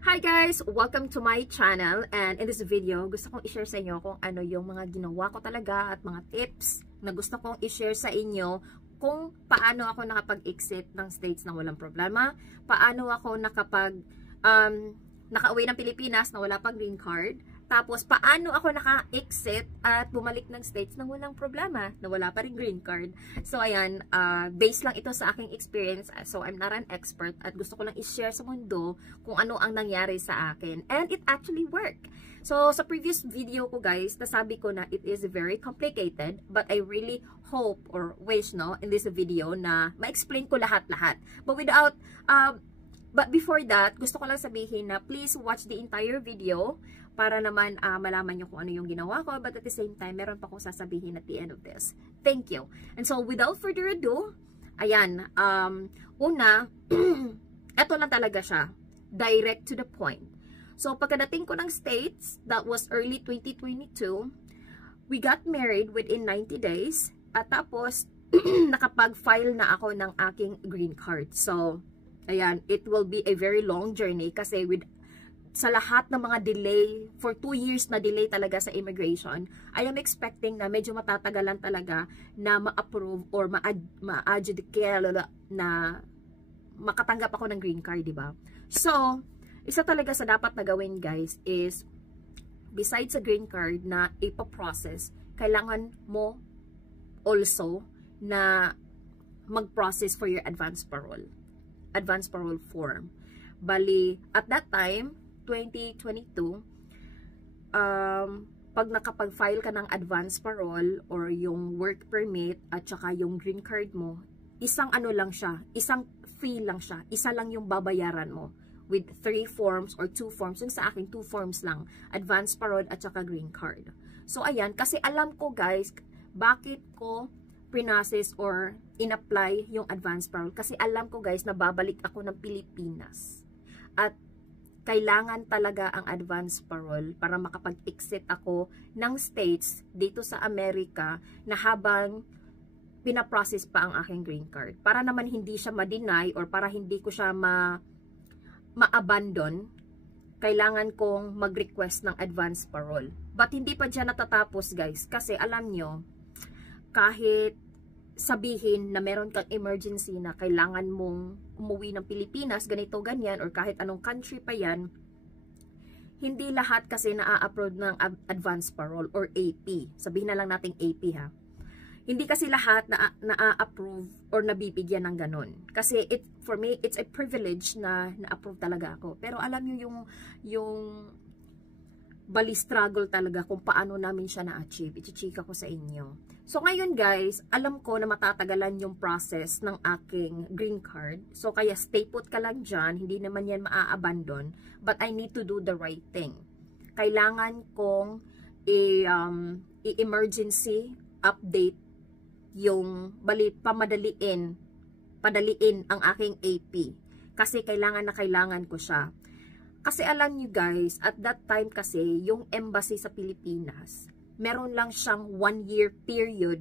Hi guys! Welcome to my channel, and in this video, gusto kong i-share sa inyo kung ano yung mga ginawa ko talaga at mga tips na gusto kong i-share sa inyo kung paano ako nakapag-exit ng States na walang problema, paano ako nakauwi ng Pilipinas na wala pang green card, tapos paano ako naka-exit at bumalik ng States na walang problema, na wala pa rin green card. So ayan, based lang ito sa aking experience. So I'm not an expert at gusto ko lang i-share sa mundo kung ano ang nangyari sa akin. And it actually worked. So sa previous video ko guys, nasabi ko na it is very complicated, but I really hope or wish in this video na ma-explain ko lahat-lahat. But before that, gusto ko lang sabihin na please watch the entire video para naman malaman nyo kung ano yung ginawa ko. But at the same time, meron pa akong sasabihin at the end of this. Thank you. And so, without further ado, ayan, una, eto lang talaga siya. Direct to the point. So, pagkadating ko ng States, that was early 2022, we got married within 90 days. At tapos, nakapag-file na ako ng aking green card. So, ayan, it will be a very long journey kasi sa lahat ng mga delay, for 2 years na delay talaga sa immigration, I am expecting na medyo matatagalan talaga na ma-approve or ma-adjudicate na makatanggap ako ng green card, diba? So, isa talaga sa dapat na gawin guys is, besides sa green card na ipaprocess, kailangan mo also na mag-process for your advance parole form. Bali, at that time, 2022, pag nakapag-file ka ng advance parole or yung work permit at saka yung green card mo, isang ano lang siya, isang fee lang siya, isa lang yung babayaran mo with 3 forms or 2 forms. Yung sa akin, 2 forms lang, advance parole at saka green card. So, ayan, kasi alam ko guys, bakit ko pinoses or in-apply yung advance parole. Kasi alam ko guys na babalik ako ng Pilipinas. At kailangan talaga ang advance parole para makapag-exit ako ng States dito sa Amerika na habang pinaprocess pa ang aking green card. Para naman hindi siya ma-deny or para hindi ko siya ma-abandon, kailangan kong mag-request ng advance parole. But hindi pa dyan natatapos guys kasi alam nyo, kahit sabihin na meron kang emergency na kailangan mong umuwi ng Pilipinas, ganito, ganyan, or kahit anong country pa yan, hindi lahat kasi na-approve ng advance parole or AP. Sabihin na lang nating AP ha. Hindi kasi lahat na-approve or nabibigyan ng ganun. Kasi for me, it's a privilege na na-approve talaga ako. Pero alam nyo yung bali struggle talaga kung paano namin siya na-achieve. Ichichika ko sa inyo. So ngayon guys, alam ko na matatagalan yung process ng aking green card. So kaya stay put ka lang dyan. Hindi naman yan maa-abandon. But I need to do the right thing. Kailangan kong i-emergency update yung padaliin ang aking AP. Kasi kailangan na kailangan ko siya. Kasi alam nyo guys, at that time kasi, yung embassy sa Pilipinas, meron lang siyang 1-year period.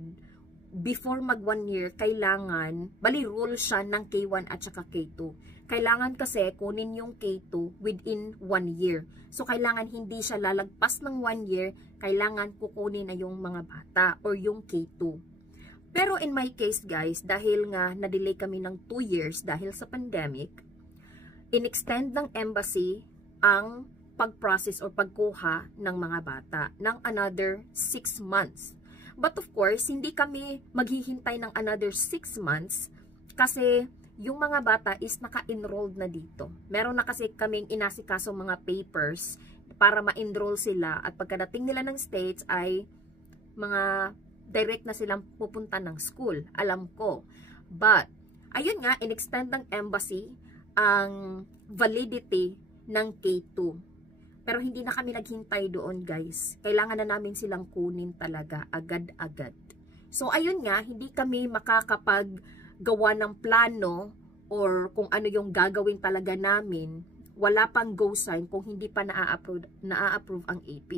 Before mag 1 year, kailangan, bali rule siya ng K1 at saka K2. Kailangan kasi kunin yung K2 within 1 year. So, kailangan hindi siya lalagpas ng 1 year, kailangan kukunin na yung mga bata or yung K2. Pero in my case guys, dahil nga na-delay kami ng 2 years dahil sa pandemic, in-extend ng embassy ang pag-process or pagkuha ng mga bata ng another 6 months. But of course, hindi kami maghihintay ng another 6 months kasi yung mga bata is naka-enrolled na dito. Meron na kasi kaming inasikasong mga papers para ma-enroll sila at pagkadating nila ng States ay mga direct na silang pupunta ng school. Alam ko. But, ayun nga, in-extend ng embassy ang validity ng K2. Pero hindi na kami naghintay doon guys. Kailangan na namin silang kunin talaga agad-agad. So ayun nga, hindi kami makakapaggawa ng plano or kung ano yung gagawin talaga namin. Wala pang go sign kung hindi pa na-approve ang AP.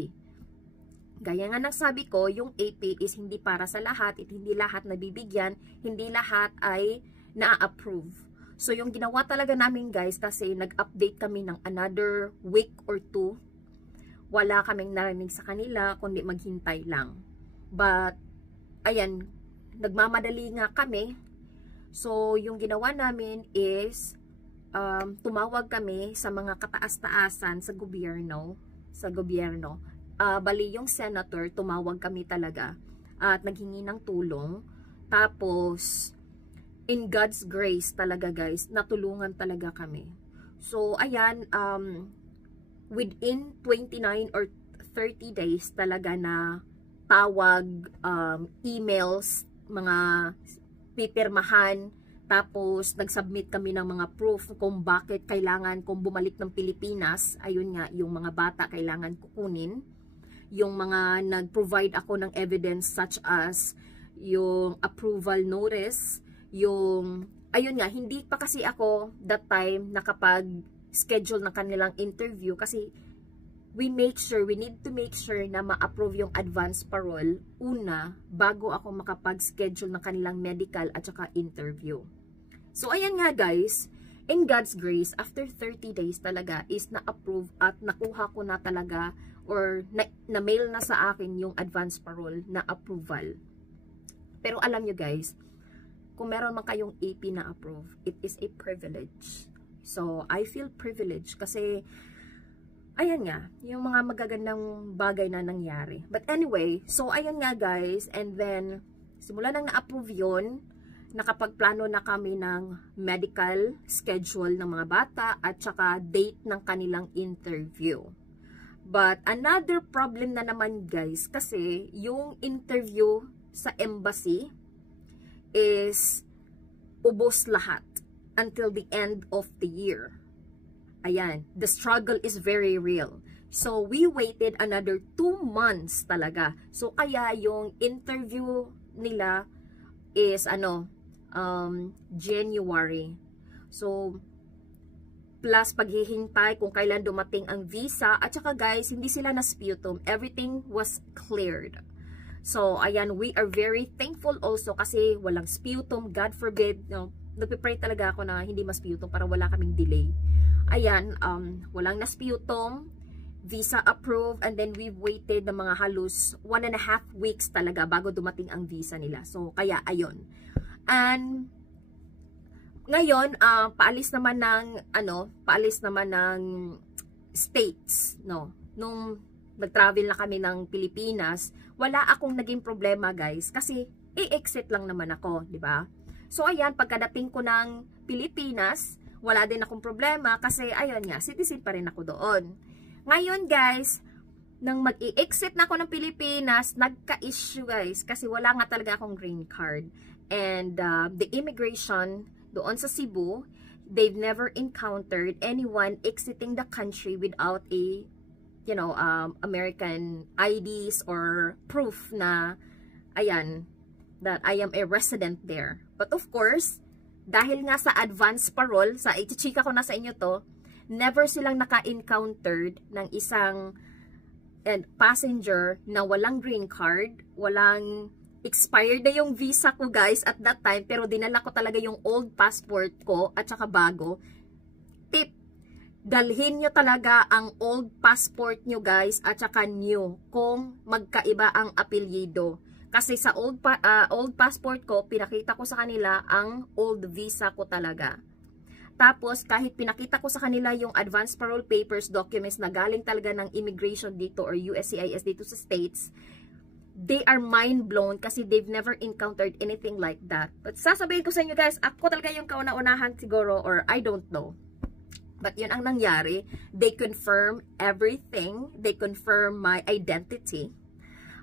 Gaya nga ng sabi ko, yung AP is hindi para sa lahat, hindi lahat nabibigyan, hindi lahat ay na-approve. So yung ginawa talaga namin guys, kasi nag-update kami ng another week or 2, wala kaming narinig sa kanila, kundi maghintay lang. But, ayan, nagmamadali nga kami. So, yung ginawa namin is, tumawag kami sa mga kataas-taasan sa gobyerno. Bali, yung senator, tumawag kami talaga at naghingi ng tulong. Tapos, in God's grace talaga guys, natulungan talaga kami. So, ayan, within 29 or 30 days talaga na tawag, emails, mga pipirmahan, tapos nag-submit kami ng mga proof kung bakit kailangan kung bumalik ng Pilipinas. Ayun nga, yung mga bata kailangan kukunin. Yung mga nag-provide ako ng evidence such as yung approval notice, yung, ayun nga, hindi pa kasi ako that time nakapag-schedule ng kanilang interview kasi we need to make sure na ma-approve yung advance parole una bago ako makapag-schedule ng kanilang medical at saka interview. So ayan nga guys, in God's grace, after 30 days talaga is na-approve at nakuha ko na talaga or na-mail na sa akin yung advance parole na approval. Pero alam nyo guys, kung meron man kayong AP na approve, it is a privilege. So I feel privileged kasi ayan nga, yung mga magagandang bagay na nangyari. But anyway, so ayan nga guys, and then simula nang na-approve yun, nakapagplano na kami ng medical schedule ng mga bata at saka date ng kanilang interview. But another problem na naman guys, kasi yung interview sa embassy is ubos lahat until the end of the year. Ayan, the struggle is very real. So, we waited another 2 months talaga. So, kaya yung interview nila is, January. So, plus paghihintay kung kailan dumating ang visa. At saka guys, hindi sila na-sputum. Everything was cleared. So, ayan, we are very thankful also kasi walang sputum. God forbid, nagpipray talaga ako na hindi ma-sputum para wala kaming delay. Ayan, walang na-sputum, visa approved, and then we've waited ng mga halos 1.5 weeks talaga bago dumating ang visa nila. So, kaya ayun. And, ngayon, paalis naman ng states, no? Nung nag-travel na kami ng Pilipinas, wala akong naging problema guys, kasi i-exit lang naman ako, di ba? So, ayan, pagkadating ko ng Pilipinas, wala din akong problema kasi ayun nga, citizen pa rin ako doon. Ngayon guys, nang mag-i-exit na ako ng Pilipinas, nagka-issue guys kasi wala nga talaga akong green card. And the immigration doon sa Cebu, they've never encountered anyone exiting the country without a, American IDs or proof na, ayan, that I am a resident there. But of course, dahil nga sa advance parole, sa ichichika ko na sa inyo to, never silang naka-encountered ng isang passenger na walang green card, walang expired na yung visa ko guys at that time, pero dinala ko talaga yung old passport ko at saka bago. Tip, dalhin nyo talaga ang old passport nyo guys at saka new kung magkaiba ang apelyido. Kasi sa old passport ko, pinakita ko sa kanila ang old visa ko talaga. Tapos, kahit pinakita ko sa kanila yung advance parole papers, documents na galing talaga ng immigration dito or USCIS dito sa States, they are mind blown kasi they've never encountered anything like that. But sasabihin ko sa inyo guys, ako talaga yung kauna-unahan siguro or I don't know. But yun ang nangyari. They confirm everything. They confirm my identity.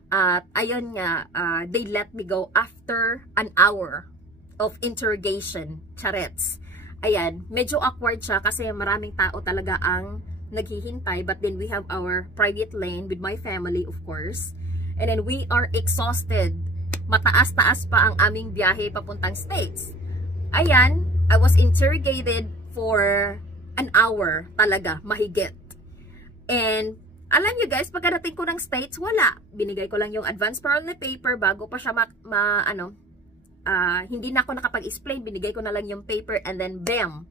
At ayun nga, they let me go after an hour of interrogation. Charets. Ayan, medyo awkward siya kasi maraming tao talaga ang naghihintay. But then we have our private lane with my family, of course. And then we are exhausted. Mataas-taas pa ang aming biyahe papuntang States. Ayan, I was interrogated for an hour talaga, mahigit. And alam nyo guys, pagkadating ko ng States, wala. Binigay ko lang yung advance parole na paper bago pa siya hindi na ako nakapag-explain, binigay ko na lang yung paper and then bam!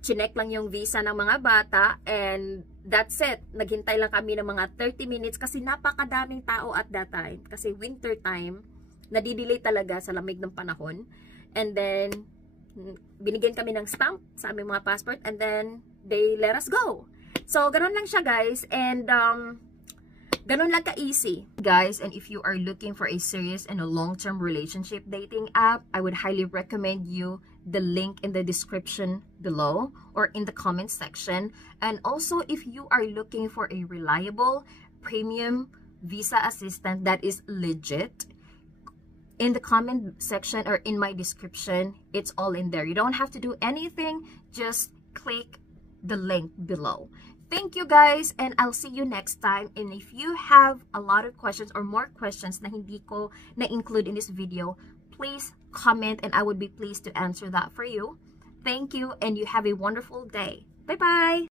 Chinek lang yung visa ng mga bata and that's it. Naghintay lang kami ng mga 30 minutes kasi napakadaming tao at that time. Kasi winter time, nadidelay talaga sa lamig ng panahon. And then, binigyan kami ng stamp sa aming mga passport and then they let us go. So, ganun lang siya guys. And, ganun lang ka-easy. Guys, and if you are looking for a serious and a long-term relationship dating app, I would highly recommend you the link in the description below or in the comment section. And also, if you are looking for a reliable, premium visa assistant that is legit, in the comment section or in my description, it's all in there. You don't have to do anything, just click the link below. Thank you guys, and I'll see you next time. And if you have a lot of questions or more questions na hindi ko na-include in this video, please comment and I would be pleased to answer that for you. Thank you, and you have a wonderful day. Bye-bye!